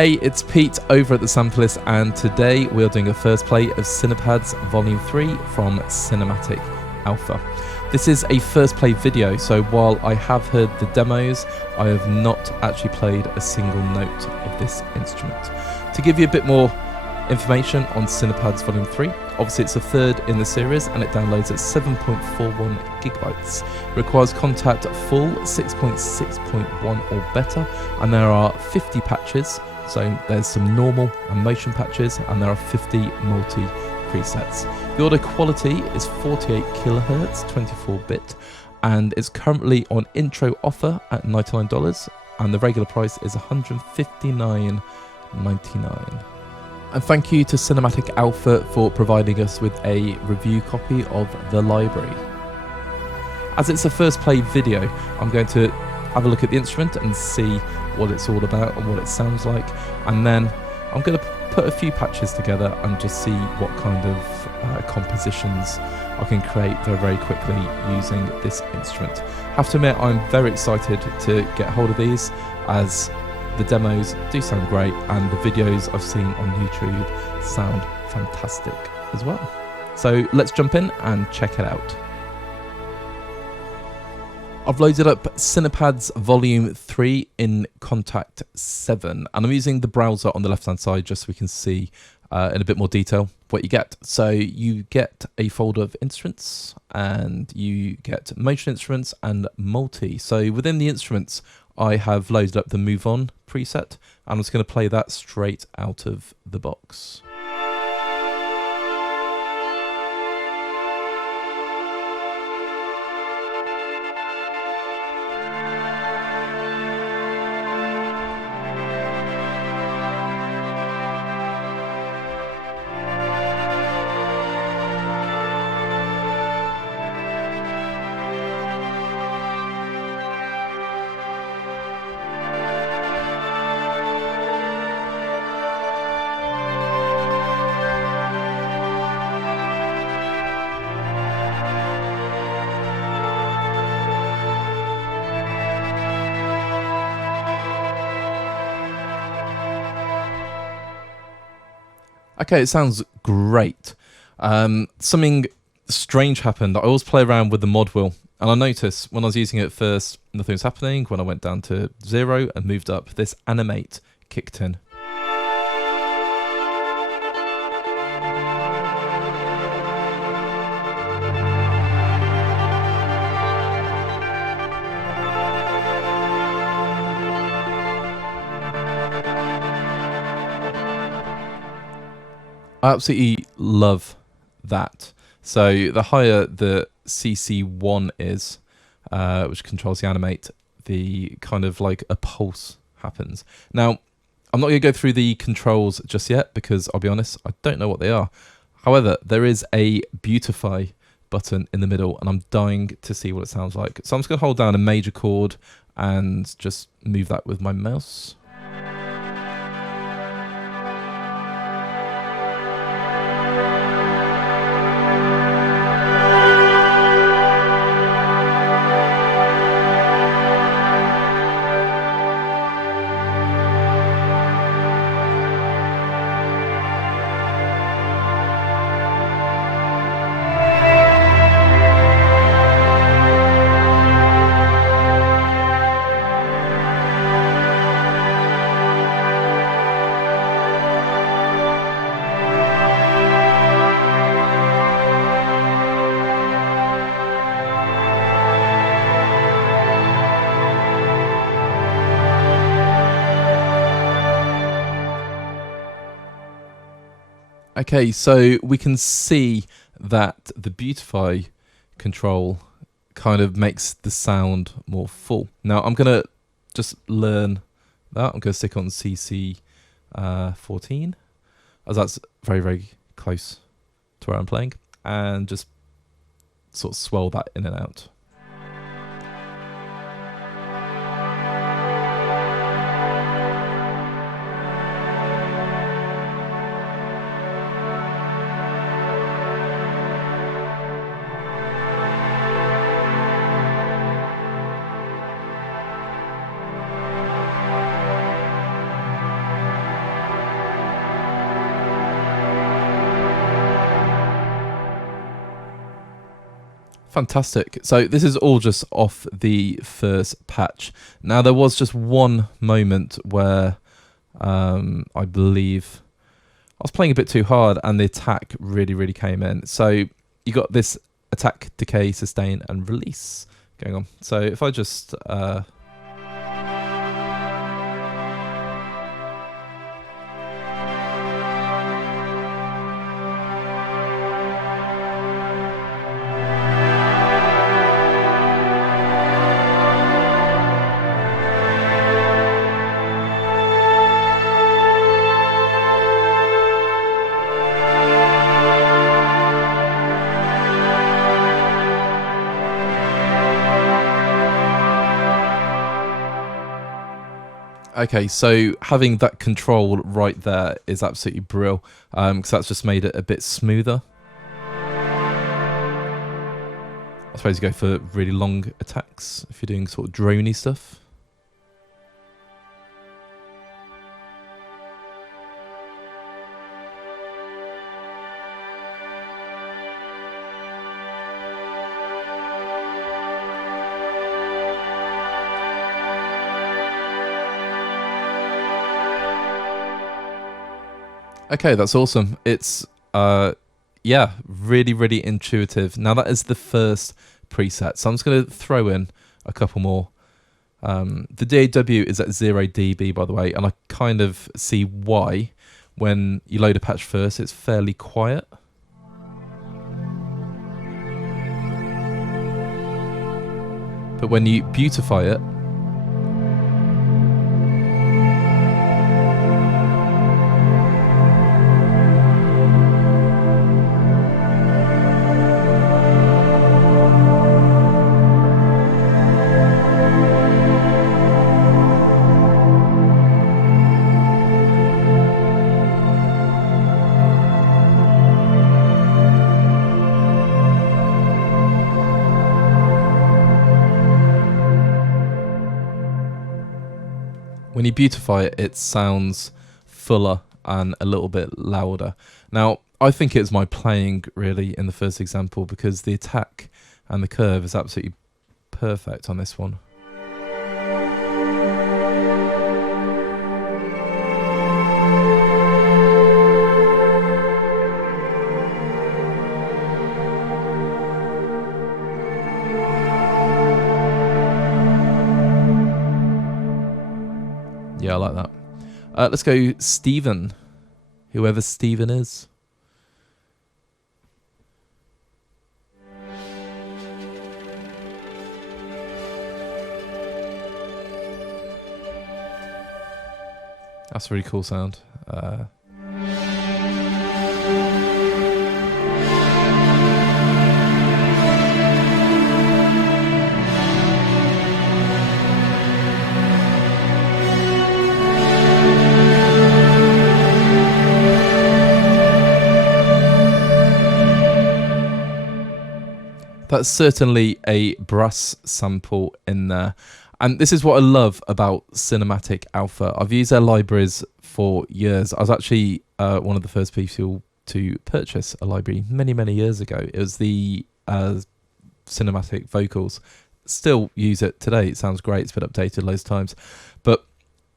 Hey, it's Pete over at the Sampleist, and today we're doing a first play of Cinepads Volume 3 from Cinematic Alpha. This is a first play video, so while I have heard the demos, I have not actually played a single note of this instrument. To give you a bit more information on Cinepads Volume 3, obviously it's the third in the series and it downloads at 7.41 gigabytes. It requires Kontakt full 6.6.1 or better, and there are 50 patches, so there's some normal and motion patches, and there are 50 multi presets. The audio quality is 48 kilohertz, 24-bit, and it's currently on intro offer at $99, and the regular price is $159.99. And thank you to Cinematic Alpha for providing us with a review copy of the library. As it's a first play video, I'm going to have a look at the instrument and see what it's all about and what it sounds like, and then I'm going to put a few patches together and just see what kind of compositions I can create very, very quickly using this instrument. I have to admit, I'm very excited to get hold of these, as the demos do sound great and the videos I've seen on YouTube sound fantastic as well. So let's jump in and check it out. I've loaded up Cinepads Volume 3 in Kontakt 7, and I'm using the browser on the left hand side just so we can see in a bit more detail what you get. So you get a folder of instruments, and you get motion instruments and multi. So within the instruments, I have loaded up the Move On preset, and I'm just going to play that straight out of the box. Okay, it sounds great. Something strange happened. I always play around with the mod wheel, and I noticed when I was using it at first, nothing was happening. When I went down to 0 and moved up, this animate kicked in. I absolutely love that. So the higher the CC1 is, which controls the animate, the kind of like a pulse happens. Now, I'm not going to go through the controls just yet because I'll be honest, I don't know what they are. However, there is a beautify button in the middle, and I'm dying to see what it sounds like. So I'm just going to hold down a major chord and just move that with my mouse. Okay, so we can see that the beautify control kind of makes the sound more full. Now I'm going to just learn that. I'm going to stick on CC 14, as that's very, very close to where I'm playing, and just sort of swirl that in and out. Fantastic. So this is all just off the first patch. Now there was just one moment where I believe I was playing a bit too hard and the attack really came in. So you got this attack, decay, sustain and release going on. So if I just okay, so having that control right there is absolutely brilliant, because that's just made it a bit smoother. I suppose you go for really long attacks if you're doing sort of droney stuff. Okay, that's awesome. It's yeah, really intuitive. Now that is the first preset, so I'm just going to throw in a couple more. The DAW is at 0 dB, by the way, and I kind of see why. When you load a patch first, it's fairly quiet. But when you beautify it, when you beautify it, it sounds fuller and a little bit louder. Now, I think it's my playing, really, in the first example, because the attack and the curve is absolutely perfect on this one. Yeah, I like that. Let's go Stephen, whoever Stephen is. That's a really cool sound. That's certainly a brass sample in there. And this is what I love about Cinematic Alpha. I've used their libraries for years. I was actually one of the first people to purchase a library many years ago. It was the Cinematic Vocals. Still use it today. It sounds great. It's been updated loads of times. But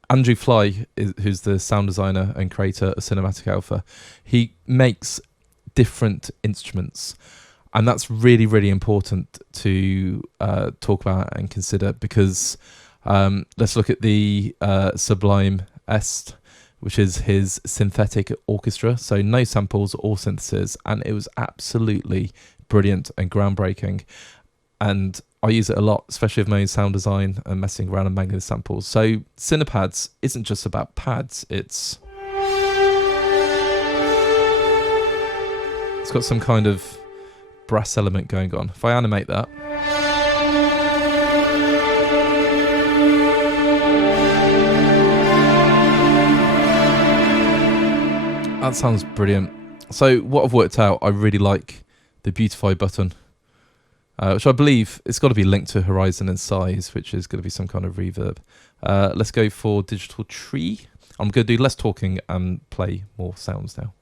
Andrew Fly, who's the sound designer and creator of Cinematic Alpha, he makes different instruments. And that's really important to talk about and consider, because let's look at the Sublime Est, which is his synthetic orchestra. So no samples or synthesis, and it was absolutely brilliant and groundbreaking. And I use it a lot, especially with my own sound design and messing around and making the samples. So Cinepads isn't just about pads, it's got some kind of brass element going on. If I animate that, that sounds brilliant. So what I've worked out, I really like the beautify button, which I believe it's got to be linked to horizon and size, which is going to be some kind of reverb. Let's go for digital tree. I'm going to do less talking and play more sounds now.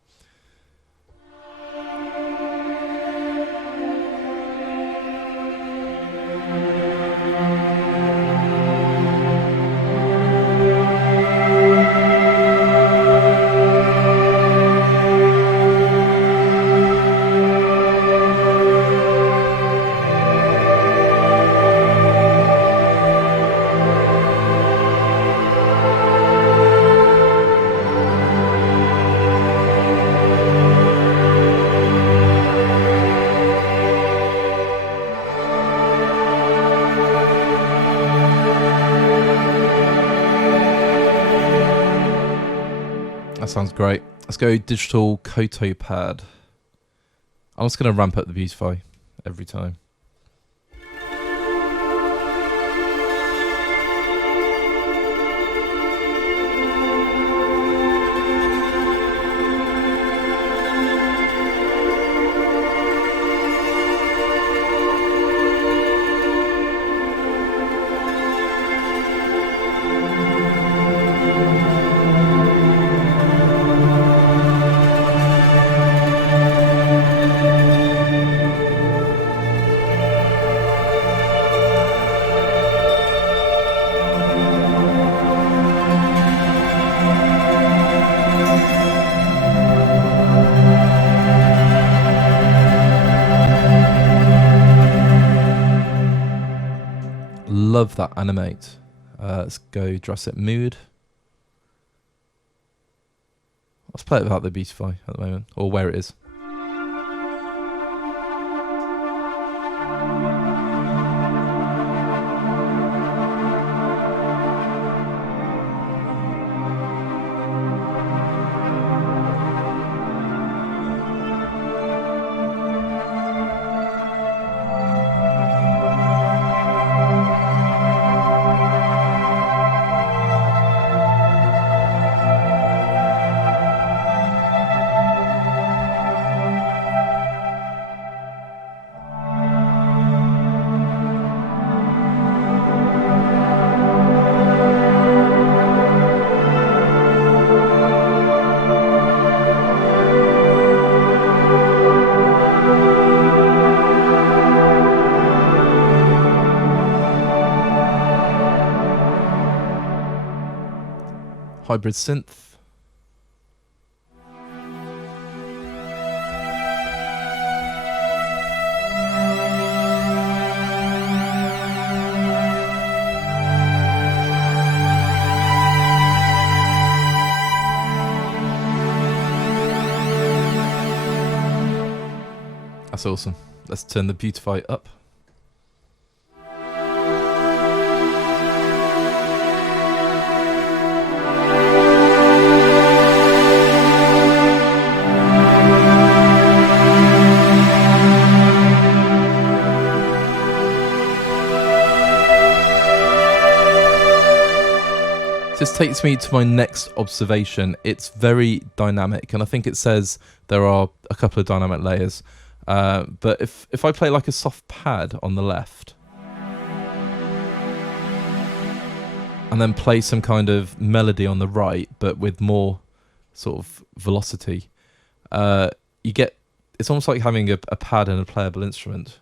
sounds great. Let's go digital Koto pad. I'm just going to ramp up the beautify every time. Love that animate. Let's go dress it mood. Let's play it without the beautify at the moment, or where it is. Hybrid synth. That's awesome. Let's turn the beautify up. This takes me to my next observation. It's very dynamic, and I think it says there are a couple of dynamic layers. But if I play like a soft pad on the left, and then play some kind of melody on the right, but with more sort of velocity, you get, it's almost like having a pad and a playable instrument.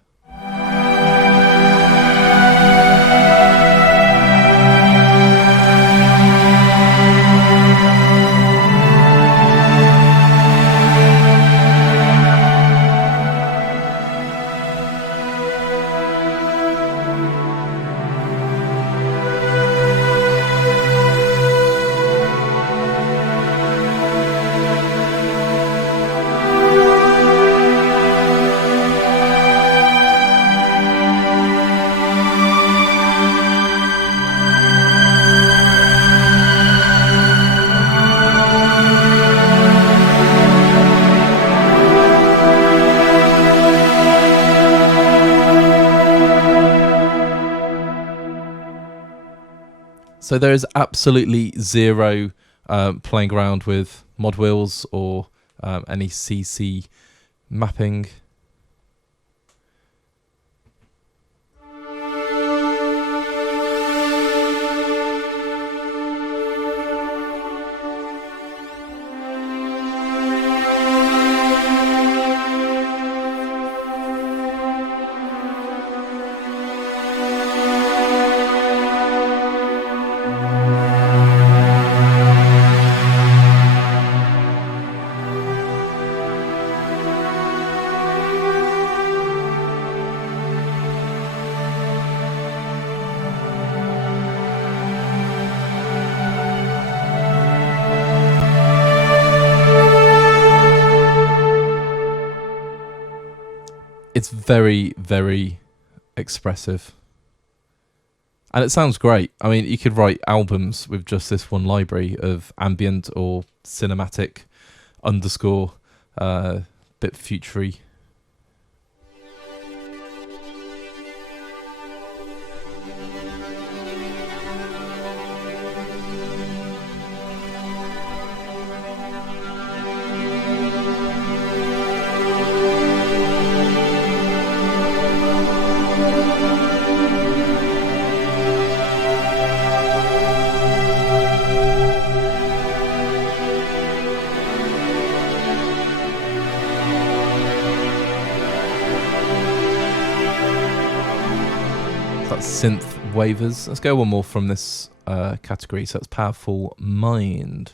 So there is absolutely zero playing around with mod wheels or any CC mapping. It's very, very expressive. And it sounds great. I mean, you could write albums with just this one library of ambient or cinematic underscore bit futury. Synth wavers. Let's go one more from this category. So it's Powerful Mind.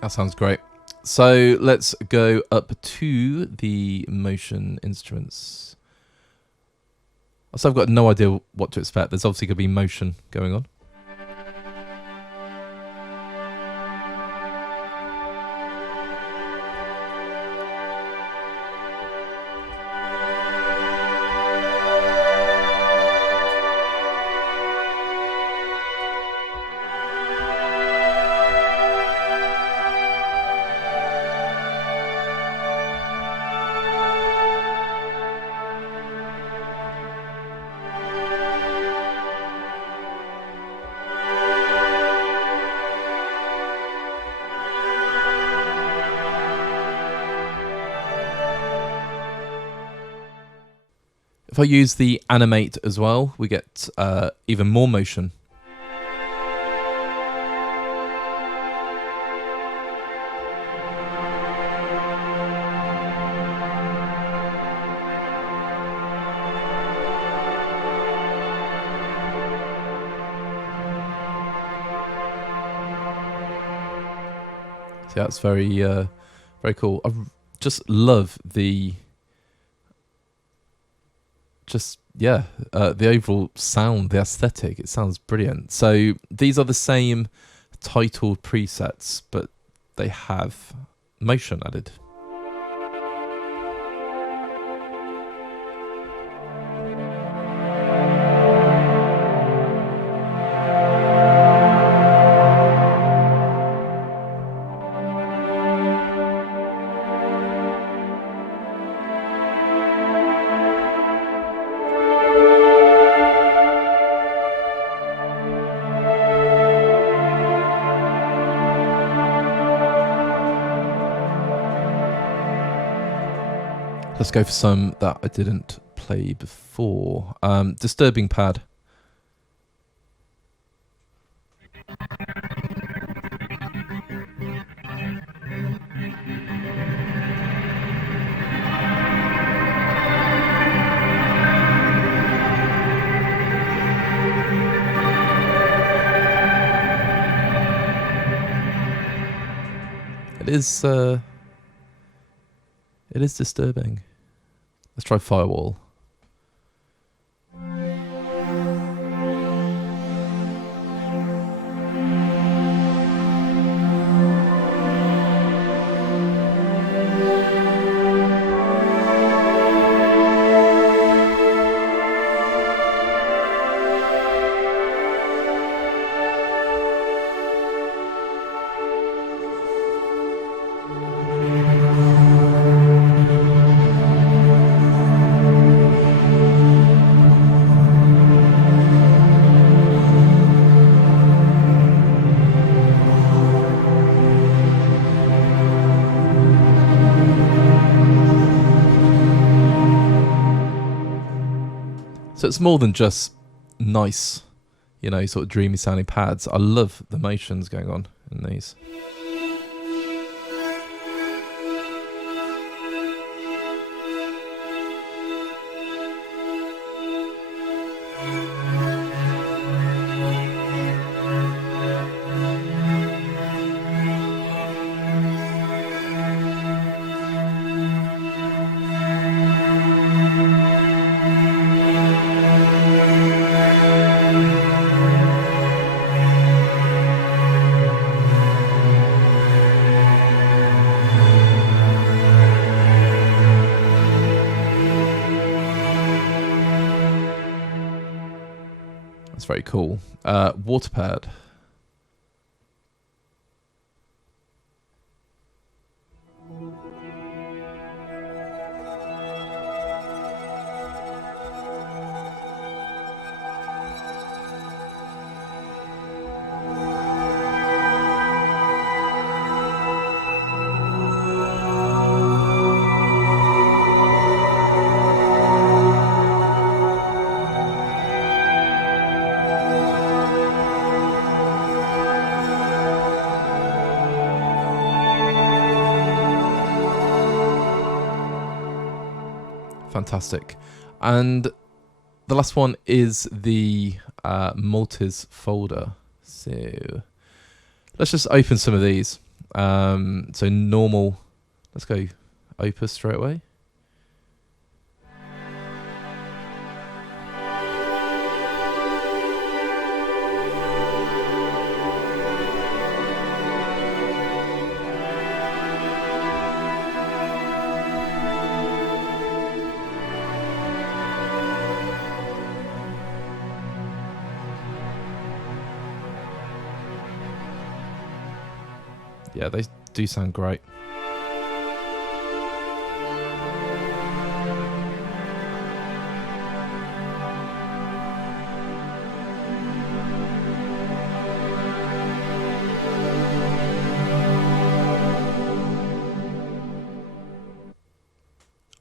That sounds great. So let's go up to the motion instruments. So I've got no idea what to expect. There's obviously going to be motion going on. If I use the animate as well, we get even more motion. So that's very, very cool. I just love the... the overall sound, the aesthetic. It sounds brilliant. So these are the same titled presets, but they have motion added. Let's go for some that I didn't play before. Disturbing pad. It is disturbing. Let's try Firewall. So it's more than just nice, you know, sort of dreamy sounding pads. I love the motions going on in these. That's very cool. Waterpad. Fantastic. And the last one is the Multis folder. So let's just open some of these. So normal, let's go Opus straight away. Yeah, they do sound great.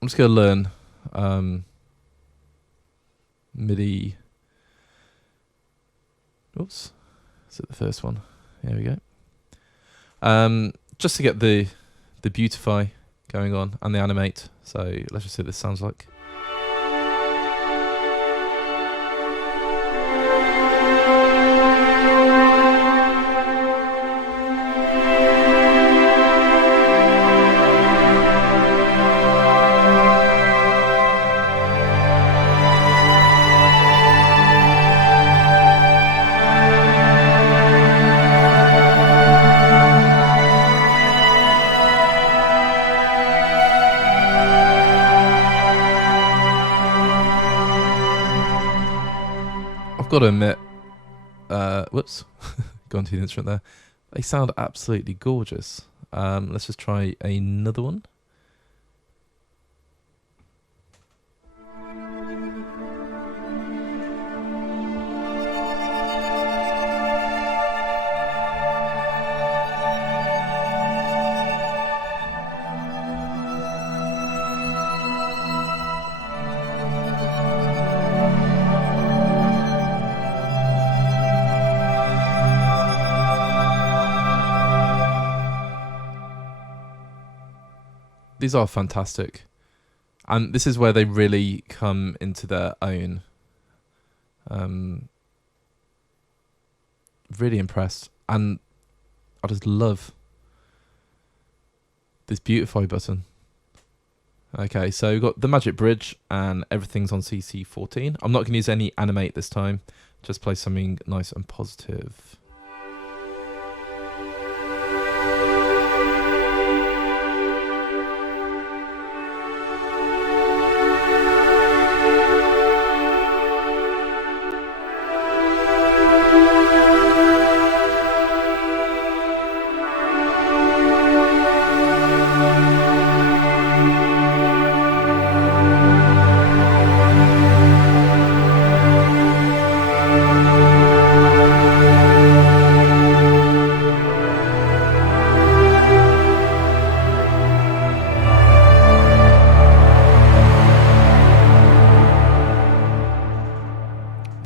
I'm just going to learn MIDI. Oops, is it the first one? Here we go. Just to get the beautify going on and the animate. So let's just see what this sounds like. I've got to admit, whoops, gone to the instrument there. They sound absolutely gorgeous. Let's just try another one. These are fantastic, and this is where they really come into their own. Really impressed, and I just love this beautify button. Okay, so we've got the magic bridge and everything's on CC14. I'm not going to use any animate this time, just play something nice and positive.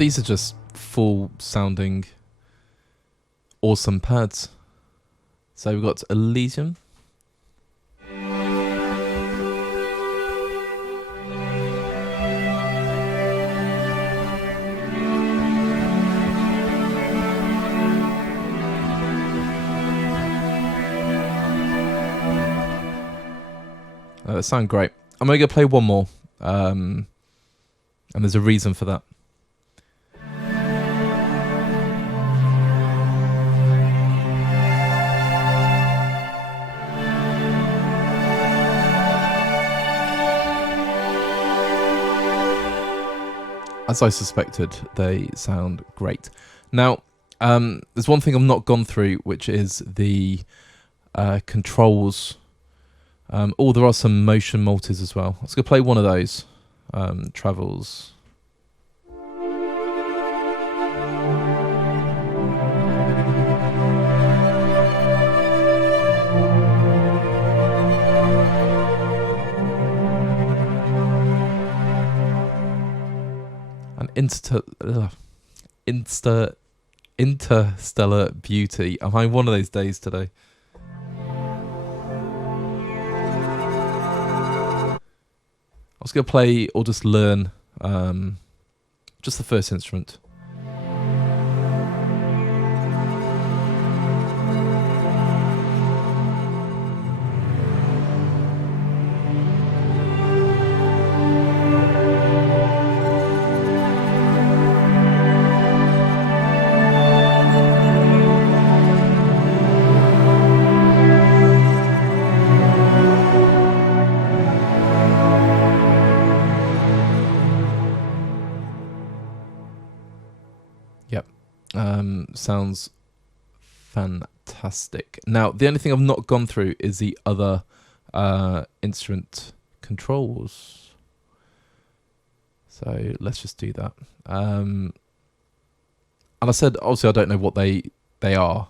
these are just full sounding awesome pads. So we've got Elysium. They sound great. I'm going to go play one more. And there's a reason for that. As I suspected, they sound great. Now, there's one thing I've not gone through, which is the controls. There are some motion multis as well. Let's go play one of those. Travels. Interstellar Beauty. I'm having one of those days today. I was going to play or just learn just the first instrument. Sounds fantastic. Now, the only thing I've not gone through is the other instrument controls. So let's just do that. And I said, obviously, I don't know what they are.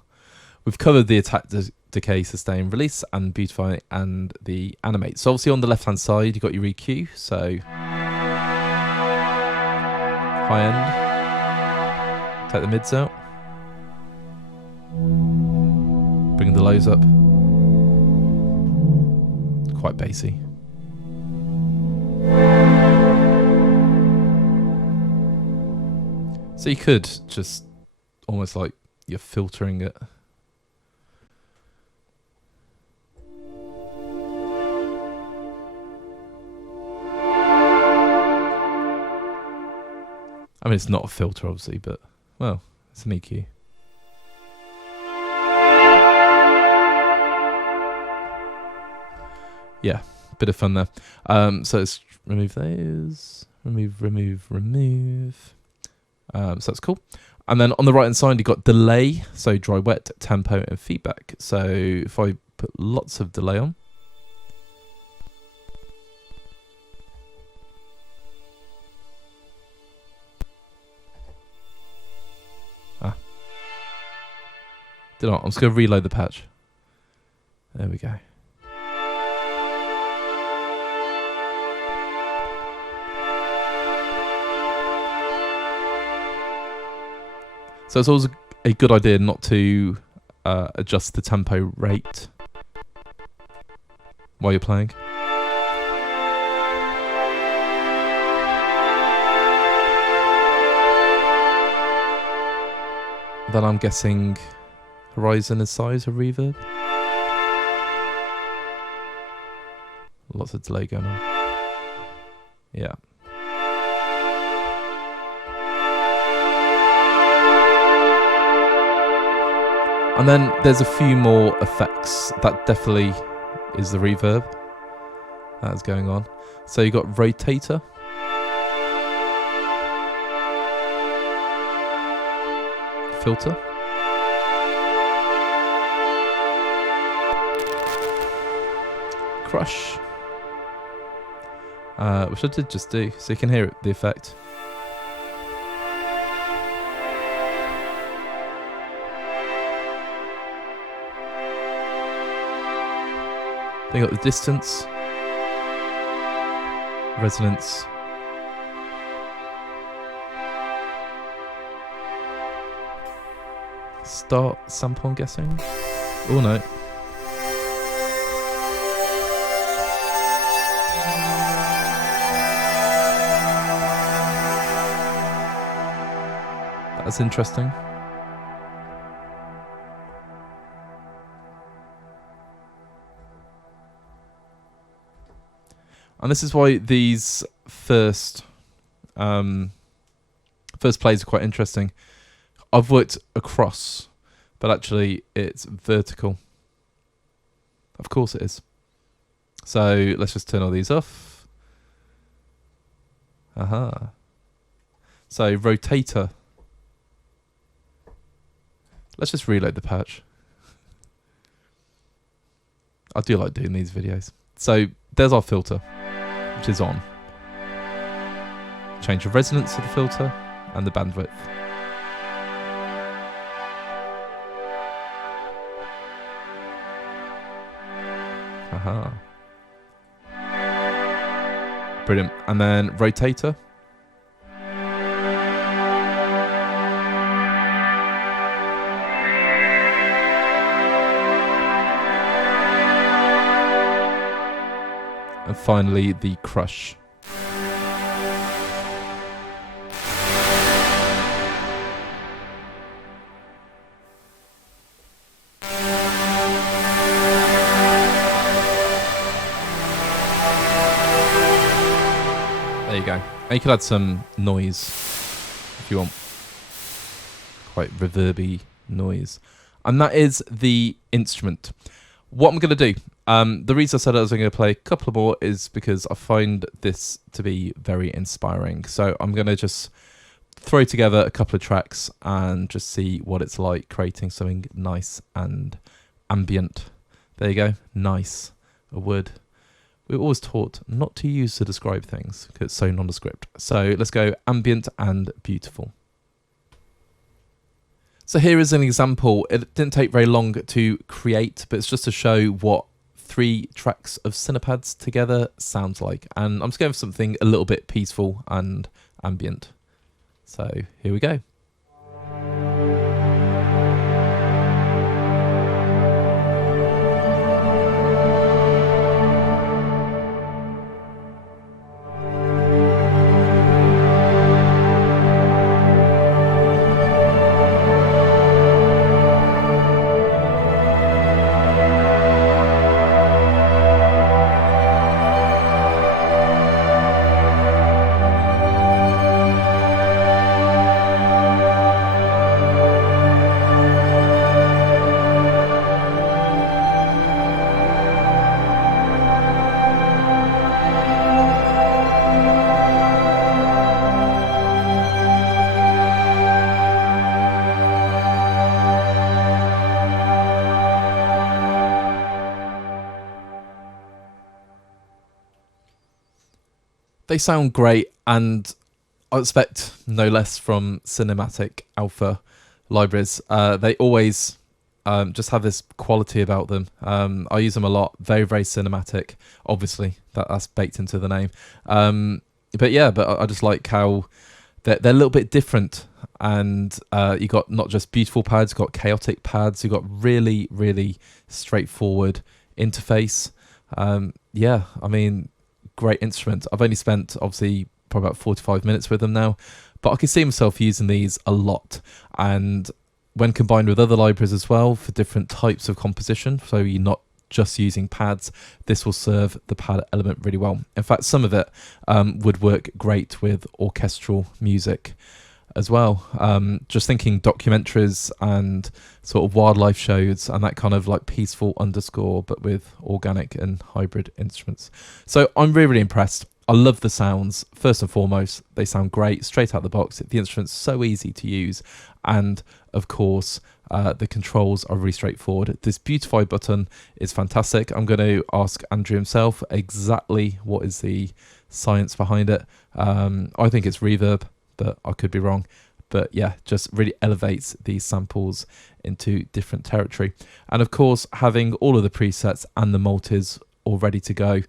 We've covered the attack, decay, sustain, release, and beautify, and the animate. So obviously, on the left-hand side, you've got your EQ. So high end. Take the mids out. Bring the lows up. Quite bassy. So you could just almost like you're filtering it. I mean, it's not a filter, obviously, but, well, it's an EQ. Yeah, bit of fun there. So let's remove those. Remove. So that's cool. And then on the right hand side, you've got delay. So dry, wet, tempo, and feedback. So if I put lots of delay on. Did not. I'm just going to reload the patch. There we go. So it's always a good idea not to adjust the tempo rate while you're playing. Then I'm guessing horizon is size of reverb. Lots of delay going on. Yeah. And then there's a few more effects. That definitely is the reverb that's going on. So you've got rotator. Filter. Crush. Which I did just do, so you can hear it, the effect. Then you got the distance, resonance, start sample, I'm guessing. Oh no. That's interesting. And this is why these first plays are quite interesting. I've worked across, but actually it's vertical. Of course it is. So let's just turn all these off. Aha. So rotator. Let's just reload the patch. I do like doing these videos. So there's our filter, which is on. Change the resonance of the filter and the bandwidth. Aha. Brilliant. And then rotator. And finally, the crush. There you go. And you could add some noise if you want. Quite reverby noise. And that is the instrument. What I'm going to do, the reason I said I was going to play a couple more is because I find this to be very inspiring. So I'm going to just throw together a couple of tracks and just see what it's like creating something nice and ambient. There you go. Nice. A word we're always taught not to use to describe things because it's so nondescript. So let's go ambient and beautiful. So here is an example. It didn't take very long to create, but it's just to show what 3 tracks of Cinepads together sounds like. And I'm just going for something a little bit peaceful and ambient. So here we go. They sound great, and I expect no less from cinematic alpha libraries. They always just have this quality about them. I use them a lot. Very, very cinematic. Obviously, that's baked into the name. But yeah, I just like how they're a little bit different. And you got not just beautiful pads, you got chaotic pads. You got really, really straightforward interface. Yeah, I mean, great instrument. I've only spent obviously probably about 45 minutes with them now, but I can see myself using these a lot. And when combined with other libraries as well for different types of composition, so you're not just using pads, this will serve the pad element really well. In fact, some of it would work great with orchestral music as well. Just thinking documentaries and sort of wildlife shows and that kind of like peaceful underscore, but with organic and hybrid instruments. So I'm really, really impressed. I love the sounds. First and foremost, they sound great straight out the box. The instrument's so easy to use, and of course the controls are really straightforward. This beautify button is fantastic. I'm going to ask Andrew himself exactly what is the science behind it. I think it's reverb, but I could be wrong. But yeah, just really elevates these samples into different territory. And of course, having all of the presets and the multis all ready to go,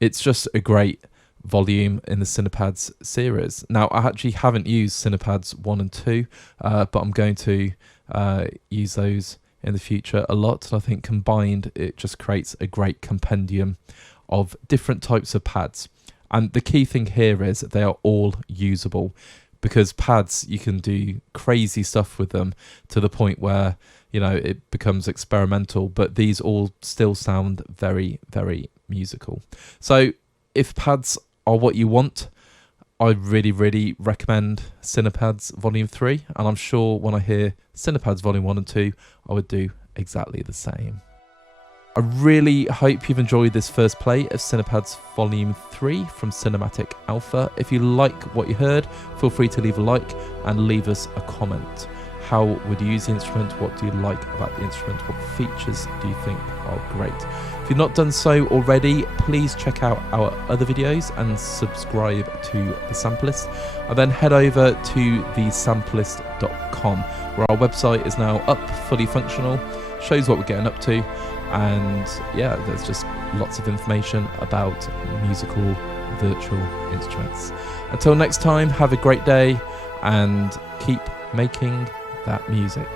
it's just a great volume in the Cinepads series. Now, I actually haven't used Cinepads 1 and 2, but I'm going to use those in the future a lot. And I think combined, it just creates a great compendium of different types of pads. And the key thing here is that they are all usable, because pads, you can do crazy stuff with them to the point where, you know, it becomes experimental, but these all still sound very, very musical. So if pads are what you want, I really, really recommend Cinepads Volume 3, and I'm sure when I hear Cinepads Volume 1 and 2, I would do exactly the same. I really hope you've enjoyed this first play of Cinepads Volume 3 from Cinematic Alpha. If you like what you heard, feel free to leave a like and leave us a comment. How would you use the instrument? What do you like about the instrument? What features do you think are great? If you've not done so already, please check out our other videos and subscribe to the Sampleist. And then head over to thesampleist.com, where our website is now up, fully functional, shows what we're getting up to, and yeah, there's just lots of information about musical virtual instruments. Until next time, have a great day and keep making that music.